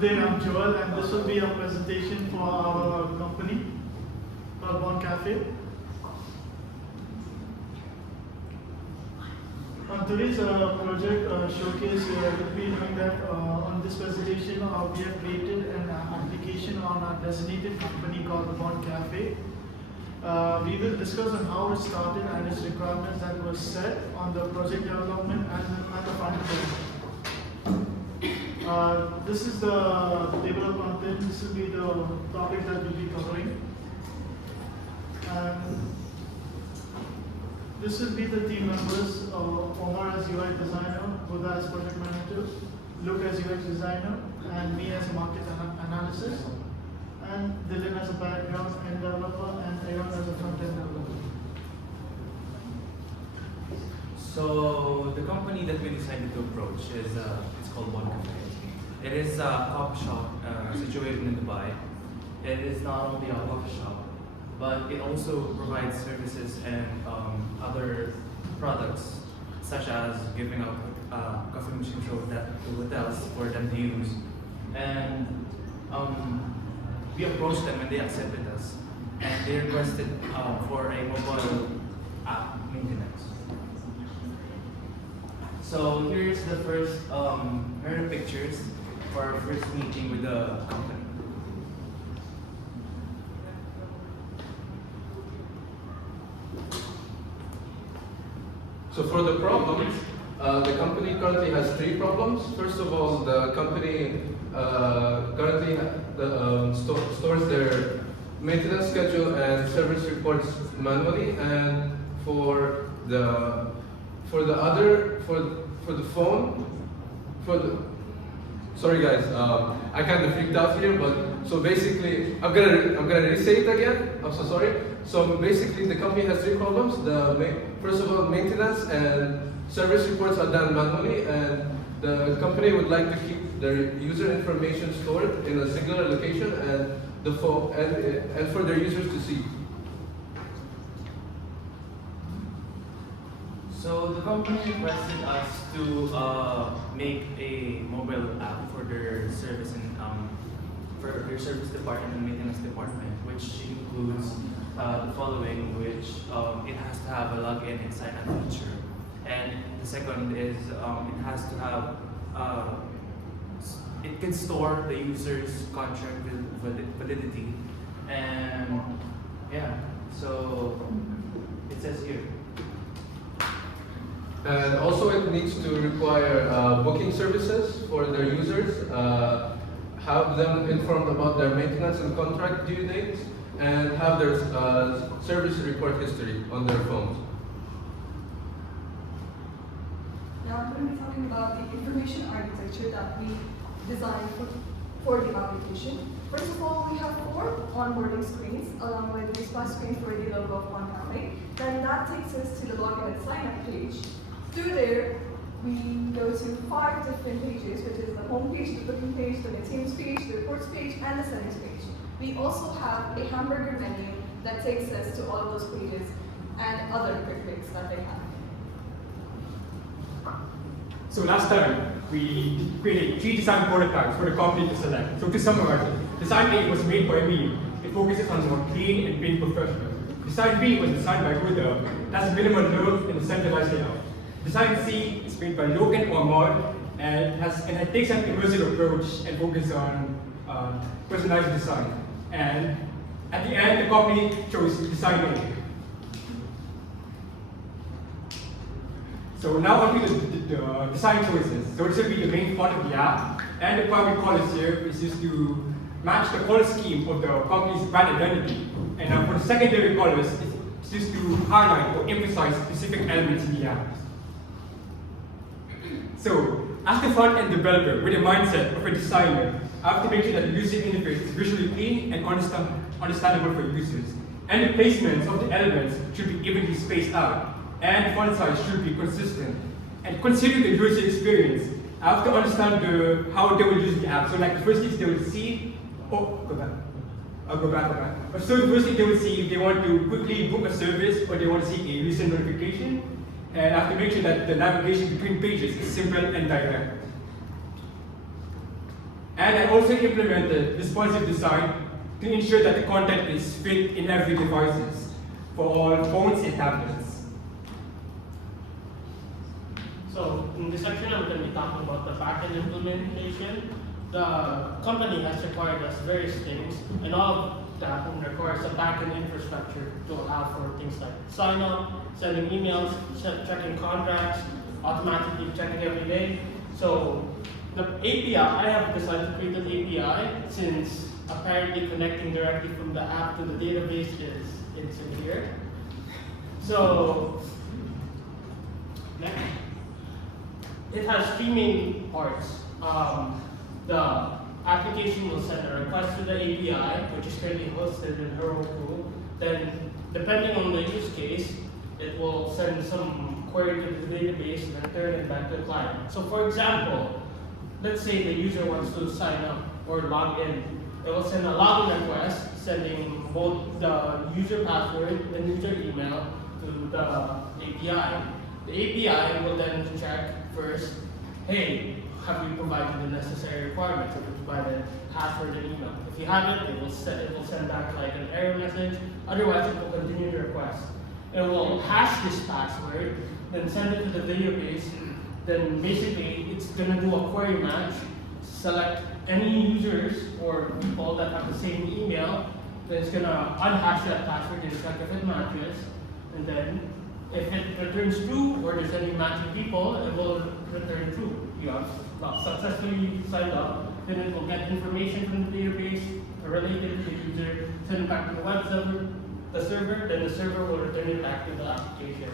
Good day, I'm Joel, and this will be a presentation for our company called Bond Cafe. On today's project showcase, we'll be doing that on this presentation. We have created an application on a designated company called the Bond Cafe. We will discuss on how it started and its requirements that were set on the project development and the final product. This is the table of contents. This will be the topics that we'll be covering. And this will be the team members: Omar as UI designer, Buddha as project manager, Luke as UX designer, and me as market analysis, and Dylan as a background end developer, and Aaron as a front end developer. So the company that we decided to approach is it's called Bond Cafe. It is a coffee shop situated in Dubai. It is not only a coffee shop, but it also provides services and other products, such as giving out coffee machines to hotels for them to use. And we approached them and they accepted us. And they requested for a mobile app maintenance. So here's the first pictures for our first meeting with the company. So for the problems, the company currently has 3 problems. First of all, the company currently stores their maintenance schedule and service reports manually, and for the phone, sorry guys, I kind of freaked out here, but so basically, I'm gonna re-say it again. I'm so sorry. So basically, the company has 3 problems. First of all, maintenance and service reports are done manually, and the company would like to keep their user information stored in a singular location and the phone and for their users to see. So the company requested us to make a mobile app for their service and for their service department and maintenance department, which includes the following, which it has to have a login and sign-up feature, and the second is it has to have it can store the user's contract validity, and yeah, so it says here. And also it needs to require booking services for their users, have them informed about their maintenance and contract due dates, and have their service report history on their phones. Now I'm going to be talking about the information architecture that we designed for the application. First of all, we have 4 onboarding screens along with the splash screen for the logo of Bond Cafe. Then that takes us to the login and sign up page. Through there, we go to 5 different pages, which is the home page, the booking page, the maintenance page, the reports page, and the settings page. We also have a hamburger menu that takes us to all of those pages and other quick links that they have. So last time, we created 3 design prototypes for the company to select. So to summarize it, Design A was made by me. It focuses on more clean and clean professionals. Design B was designed by Buddha. That's minimal look and centralized layout. Design C is made by Logan or Mod, and it takes an immersive approach and focuses on personalized design. And at the end, the company chose Design A. So now on to the design choices. So this will be the main part of the app, and the primary colors here is just to match the color scheme of the company's brand identity. And for the secondary colors, it's just to highlight or emphasize specific elements in the app. So, as the front-end developer with the mindset of a designer, I have to make sure that the user interface is visually clean and understandable for users. And the placements of the elements should be evenly spaced out, and the font size should be consistent. And considering the user experience, I have to understand how they will use the app. So like the first things they will see, go back. So the first thing they will see if they want to quickly book a service or they want to see a recent notification. And I have to make sure that the navigation between pages is simple and direct. And I also implemented responsive design to ensure that the content is fit in every devices for all phones and tablets. So in this section, I'm going to be talking about the backend implementation. The company has required us various things, and all of that requires a backend infrastructure to allow for things like sign up, sending emails, checking contracts, automatically checking every day. So the API, I have decided to create an API since apparently connecting directly from the app to the database is insecure. So next. It has three main parts. The application will send a request to the API, which is currently hosted in Heroku. Then, depending on the use case, it will send some query to the database and then turn it back to the client. So, for example, let's say the user wants to sign up or log in. It will send a login request, sending both the user password and user email to the API. The API will then check first, hey, have you provided the necessary requirements? Have you provided password and email? If you haven't, it will send back like an error message. Otherwise, it will continue the request. It will hash this password, then send it to the database. Then basically, it's gonna do a query match, select any users or people that have the same email. Then it's gonna unhash that password and check if it matches, and then if it returns true or there's any matching people, it will return true. You have successfully signed up, then it will get information from the database related to the user, send it back to the web server, then the server will return it back to the application.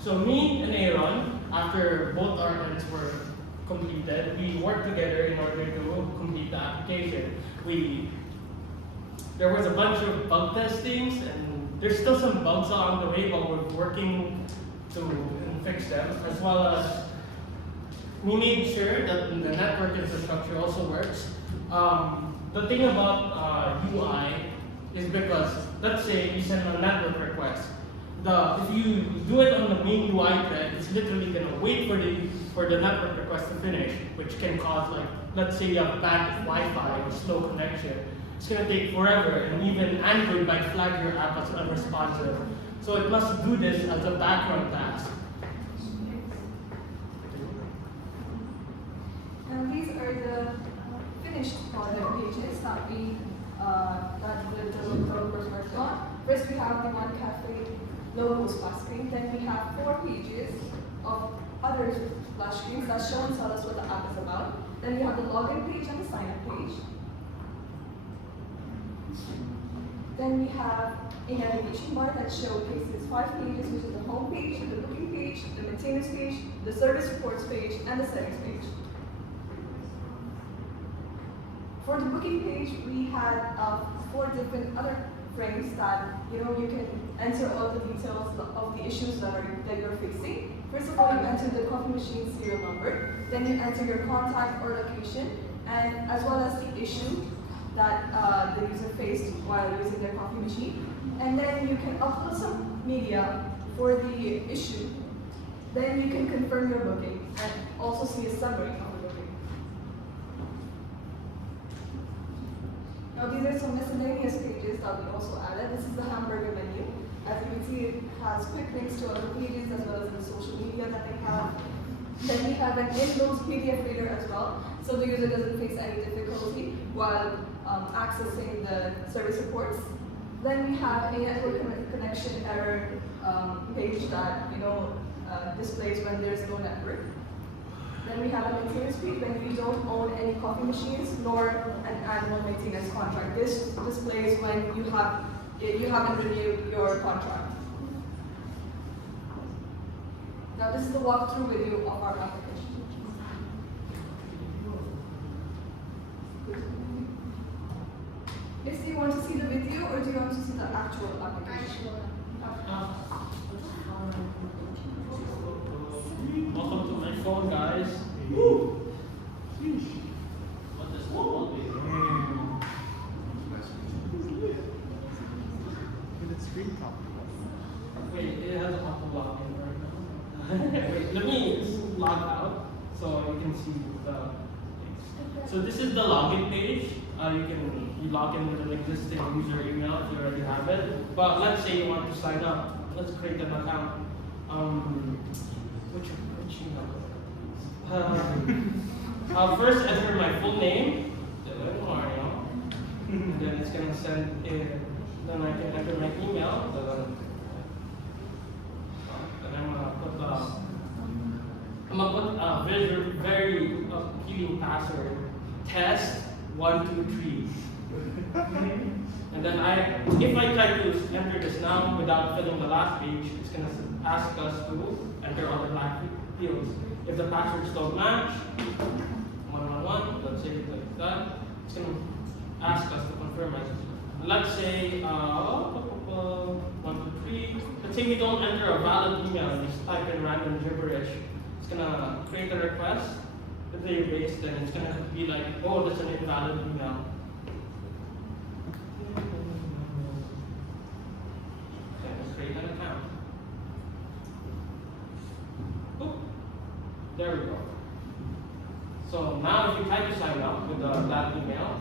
So me and Aaron, after both our ends were completed, we worked together in order to complete the application. There was a bunch of bug testings, and there's still some bugs along the way, but we're working to fix them, as well as we made sure that the network infrastructure also works. The thing about UI is because, let's say you send a network request. If you do it on the main UI thread, it's literally gonna wait for the network request to finish, which can cause, like, let's say you have bad Wi-Fi or slow connection. It's gonna take forever, and even Android might flag your app as unresponsive. So it must do this as a background task. And these are the finished product pages that the developers worked on. First, we have the One Cafe logo splash screen. Then we have 4 pages of other splash screens that show and tell us what the app is about. Then we have the login page and the sign up page. Then we have a navigation bar that showcases 5 pages, which is the home page, the booking page, the maintenance page, the service reports page, and the settings page. For the booking page, we had 4 different other frames that you can enter all the details of the issues that you're facing. First of all, you enter the coffee machine serial number, then you enter your contact or location, and as well as the issue that the user faced while using their coffee machine. And then you can upload some media for the issue. Then you can confirm your booking and also see a summary of the booking. Now these are some miscellaneous pages that we also added. This is the hamburger menu. As you can see, it has quick links to other pages as well as the social media that they have. Then we have an in-load PDF reader as well, so the user doesn't face any difficulty while accessing the service reports. Then we have a network connection error page that displays when there's no network. Then we have a maintenance page when you don't own any coffee machines nor an annual maintenance contract. This displays when you haven't renewed your contract. Now this is the walkthrough video of our application. Do you want to see the video or do you want to see the actual application? Welcome to my phone, guys. Woo! What does the wall do? Wait, it has a auto login right now. Wait, let me log out so you can can see the links. So this is the login page. You log in with an existing user email if you already have it. But let's say you want to sign up. Let's create an account. Which email? I'll first enter my full name, Dylan Mario, and then it's gonna send in. Then I can enter my email. And I'm gonna put a very appealing password. Test 123. And then if I try to enter this now without filling the last page, it's gonna ask us to enter all the blank fields. If the passwords don't match, 111, let's say like that, it's gonna ask us to confirm it. Let's say 123. Let's say we don't enter a valid email and just type in random gibberish. It's gonna create a request to the database, then it's gonna be like, oh, that's an invalid email. Create an account. Boop. There we go. So now if you try to sign up with that email,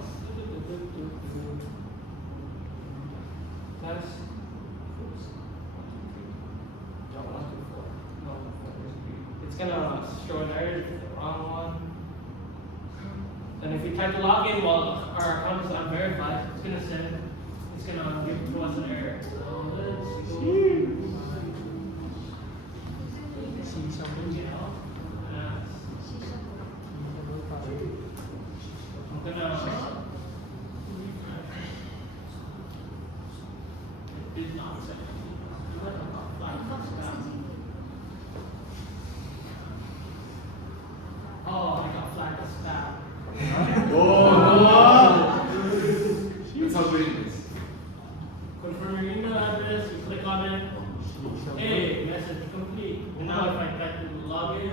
that's it's gonna show an error if it's the wrong one. And if we try to log in while our account is unverified, it's gonna give to us an error. So let's go. See something else. I'm gonna. It did not say. Oh, I got flagged as spam. That's how great it is. Confirm your email address, you click on it. Hey, message complete. And now if I try to log in,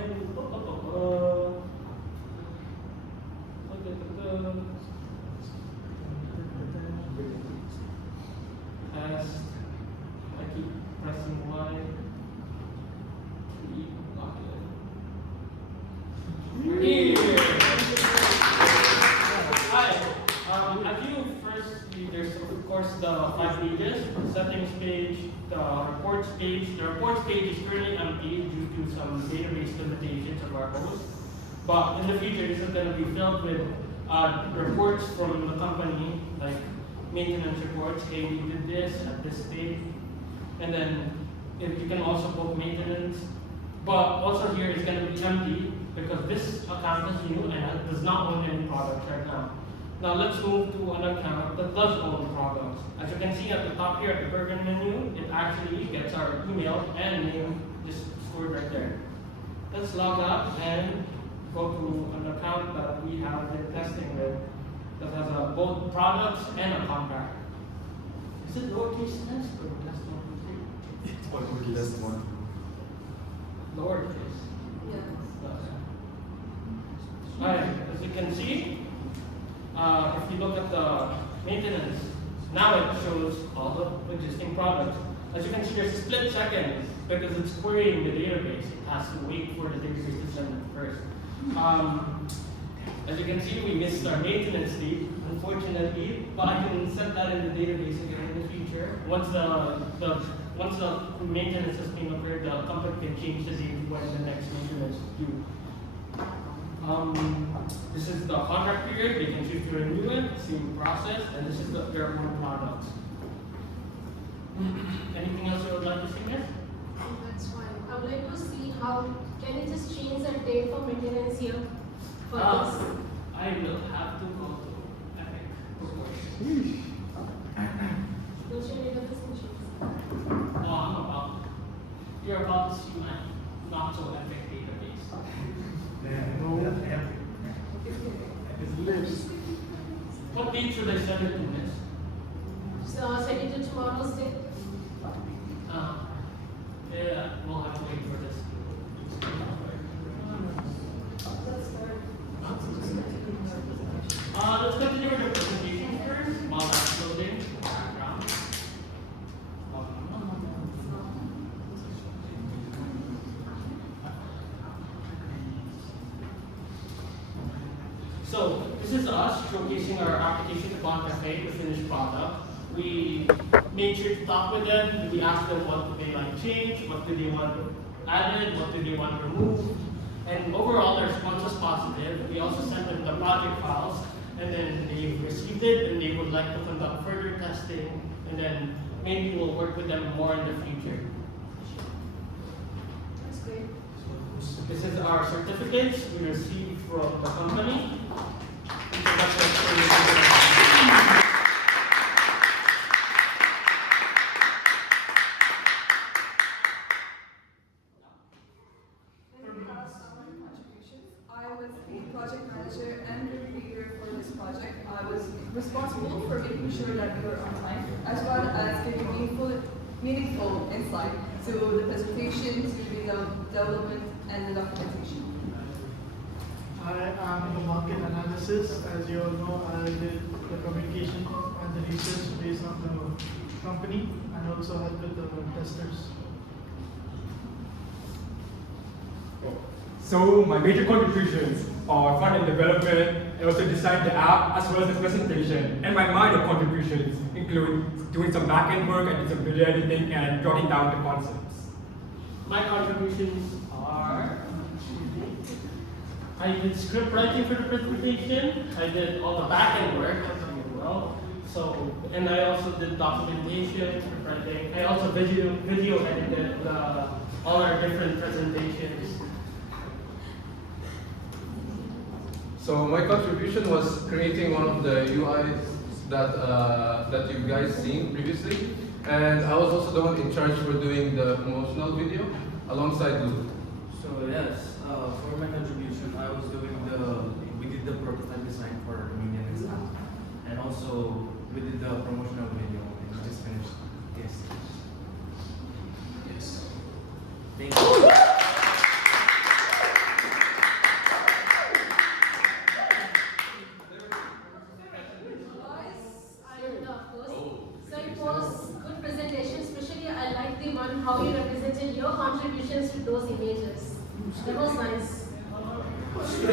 test. I keep pressing Y. Log in. Here. Hi. As you first read, there's of course the 5 pages, settings page, the reports page. The reports page is currently empty due to some database limitations of our host. But in the future, this is going to be filled with reports from the company, like maintenance reports. Hey, we did this at this date, and then you can also book maintenance. But also here it's going to be empty because this account is new and does not own any products right now. Now let's move to an account that does own products. As you can see at the top here at the burger menu, it actually gets our email and name just stored right there. Let's log out and go to an account that we have been testing with that has both products and a contract. Is it lowercase s or less lowercase? Less one. Lowercase. Yeah. Alright, as you can see, if you look at the maintenance, now it shows all the existing products. As you can see, there's a split second because it's querying the database. It has to wait for the database to send it first. As you can see, we missed our maintenance date, unfortunately, but I can set that in the database again in the future. Once the maintenance has been occurred, the company can change the date when the next maintenance is due. This is the contract period. They can choose to renew it, same process, and this is their own products. Anything else you would like to see, Miss? That's fine. I would like to see how can you just change the date for maintenance here for this? I will have to go to Epic. Don't you need this machine? Oh, you're about to see my not so epic database. What date should I send it to, Miss? So send it to tomorrow's date. Yeah, we'll have to wait for this. Let's continue with the presentation first while that's loading in the background. This is us showcasing our application to Bond Cafe, the finished product. We made sure to talk with them. We asked them what do they like change, what do they want added, what do they want removed. And overall, the response was positive. We also sent them the project files, and then they received it, and they would like to conduct further testing, and then maybe we'll work with them more in the future. That's great. This is our certificates we received from the company. Contributions. I was the project manager and the leader for this project. I was responsible for making sure that we were on time, as well as giving meaningful insight to the presentation, to the development, and the documentation. I am the market analysis. As you all know, I did the communication and the research based on the company and also helped with the testers. So my major contributions are front-end development and also design the app as well as the presentation. And my minor contributions include doing some back-end work and some video editing and jotting down the concepts. My contributions are, I did script writing for the presentation, I did all the back-end work, as you know. So, and I also did documentation, script writing. I also video edited all our different presentations. So my contribution was creating one of the UIs that you guys seen previously, and I was also the one in charge for doing the promotional video alongside Luke. So yes, for my contribution, we did the prototype design for the maintenance app, and also we did the promotional video and we just finished. Yes. Yes. Thank you. So it was good presentation, especially I like the one how you represented your contributions to those images. That was nice. So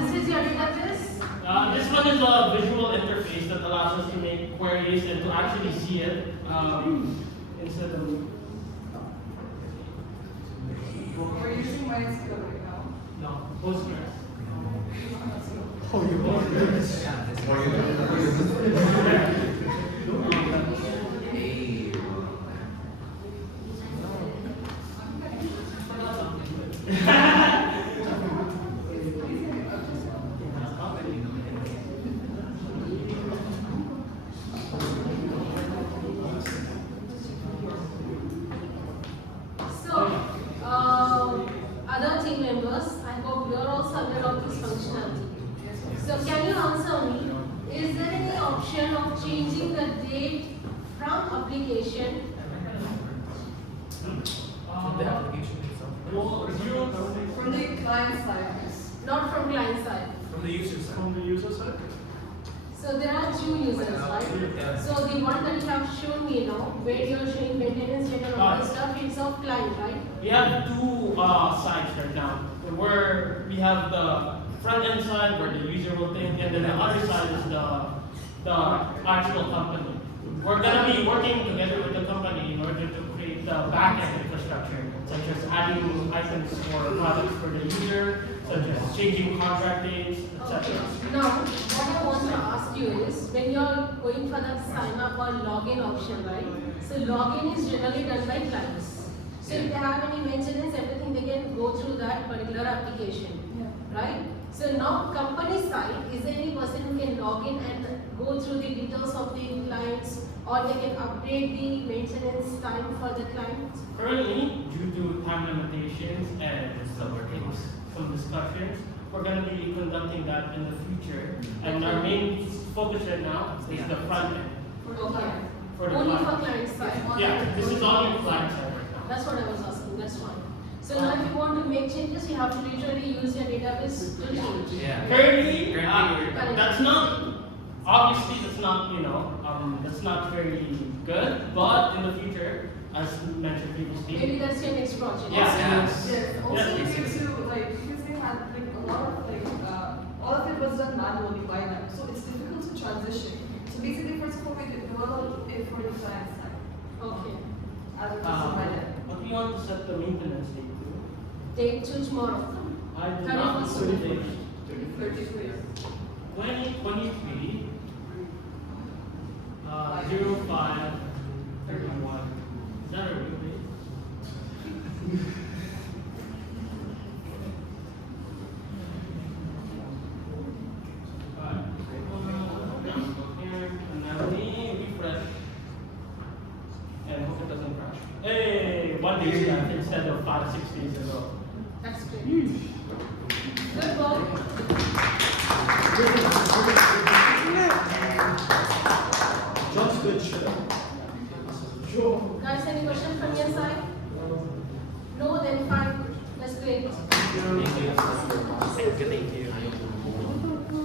this is your database? This one is a visual interface that allows us to make queries and to actually see it instead of. We're using MySQL right now. No, Postgres. So, other team members, I hope you're also aware of this functionality. So can you answer me, is there any option of changing the date from application? From the application itself. From the client side. Not from client side. From the user side. From the user side. So there are two users, right? Yeah. So the one that you have shown me now, where you're showing maintenance data and all that stuff, it's of client, right? We have two sides right now. Where we have the front end side where the user will think, and then the other side is the actual company. We're gonna be working together with the company in order to create the back end infrastructure, such as adding items for products for the user, such as changing contract dates, etc. Now, what I want to ask you is, when you're going for that sign up or login option, right? So login is generally done by clients. So if they have any maintenance, everything, they can go through that particular application, right? So now company side, is there any person who can log in and go through the details of the clients, or they can update the maintenance time for the clients? Currently, due to time limitations and some discussions, we're going to be conducting that in the future. And our main focus right now is the front end. Okay. For the Only for client. client side. Yeah, this is all in client side right now. That's what I was asking, that's fine. So now if you want to make changes, you have to literally use your database to change. Yeah. Currently, Currently, that's not Obviously, that's not, that's not very good, but in the future, as mentioned previously, Maybe that's your next project. yeah, Yes, also Yeah, due to like because they had like a lot of like all of it was done manually by them, so it's difficult to transition. So basically, first of all, we developed a 45 site Okay. as a person by them. what do you want to set the maintenance date to? Date to tomorrow. I do not know the date. 33. 2023, 05, 31. Is that a real date? Alright. Here, and now we refresh. And hope it doesn't crash. Hey, 1 day left instead of 5-6 days ago. That's great. Good work. Just good show. Sure. Guys, any question from your side? No, then fine. That's great. Thank you.